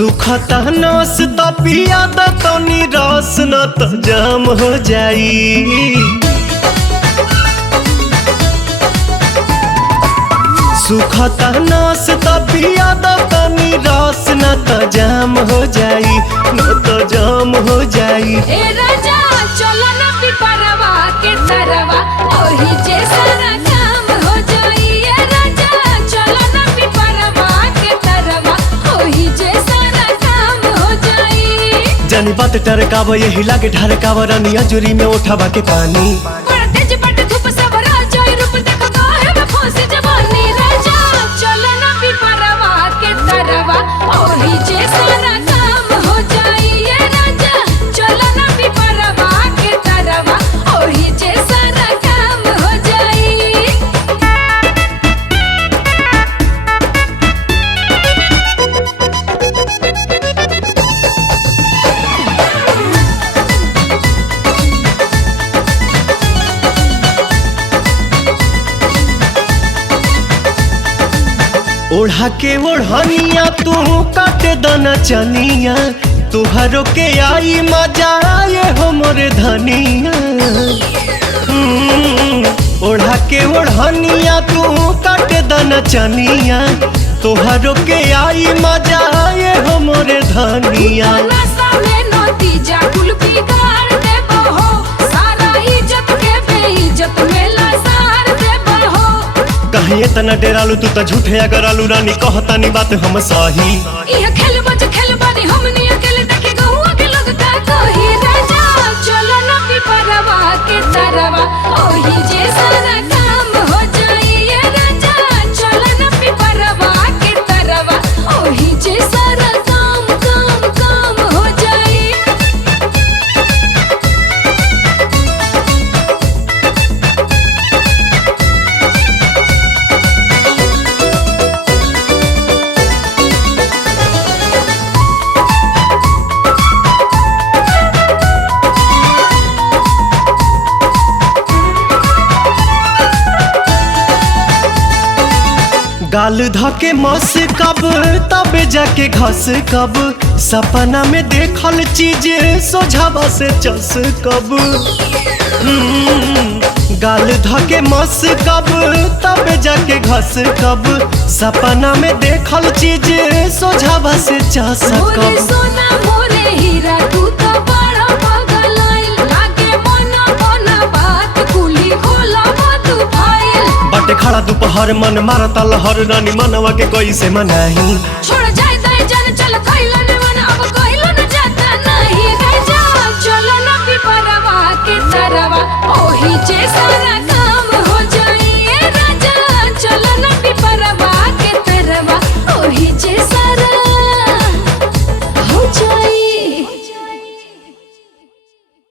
सुखता नस त पिया द तनी रस न त जाम हो जाई। सुखता नस त पिया द तनी रस न त जाम हो जाई, न त जाम हो जाई। ए राजा चलो ना पिपरवा के तरवा ओही जे सारा काम हो जाई। ए राजा चलो ना पिपरवा के तरवा ओही जे सारा काम हो जाई। जानी बात टरकाव यही लागे ढरकाव रानी अजूरी में उठावा के पानी। बड़ा तेज बट धूप सब राजाई रूप देखो काहे में फंसी जवानी। राजा चलो ना पिपरवा के तरवा ओही जे सारा काम हो जाई। ए राजा चलो ना पिपरवा के तरवा ओही जे सारा काम हो जाई। ओढ़ा के ओढ़निया तू काटे दना चनिया, तुहरो के आई मजा आए हो मोरे धनिया। ओढ़ा के ओढ़निया तू काटे दना चनिया, तुहरो के आई मजा आए हो मोरे धनिया। नशा में नतीजा कुल बिगाड़ देबो हो, सारा इज्जत के बेइज्जत में लसार देबो हो। कहीं इतना डेरालू तू तो झूठे अगर आलू रानी कहतानी बात हम सही। इह खेल बज खेल बानी हमनी अकेले देखे गहुआ के लोग का कही। राजा चलो ना पिपरवा के तरवा ओही जे सारा काम हो जाई। ए राजा चलो ना पिपरवा के तरवा ओही जे सारा काम काम काम हो जाई। गाल धके मस कब तबे जाके घस कब, सपना में देखल चीज सोझावा से चस कब। गाल धके मस कब तबे जाके घस कब, सपना में देखल चीज सोझावा से चस मोरे कब। सोना मोरे हीरा तू तो बड़ा पगलाइल लागे मना मना बात कुली खोला तू फाइल। बटे खड़ा दोपहर मन मारता लहर रानी मनवा के कोई से मनाही। छोड़ जाए दाई जान चल खइलो ने मन अब कइलो न जाता नहीं। राजा चलो ना पिपरवा के तरवा ओही जे सारा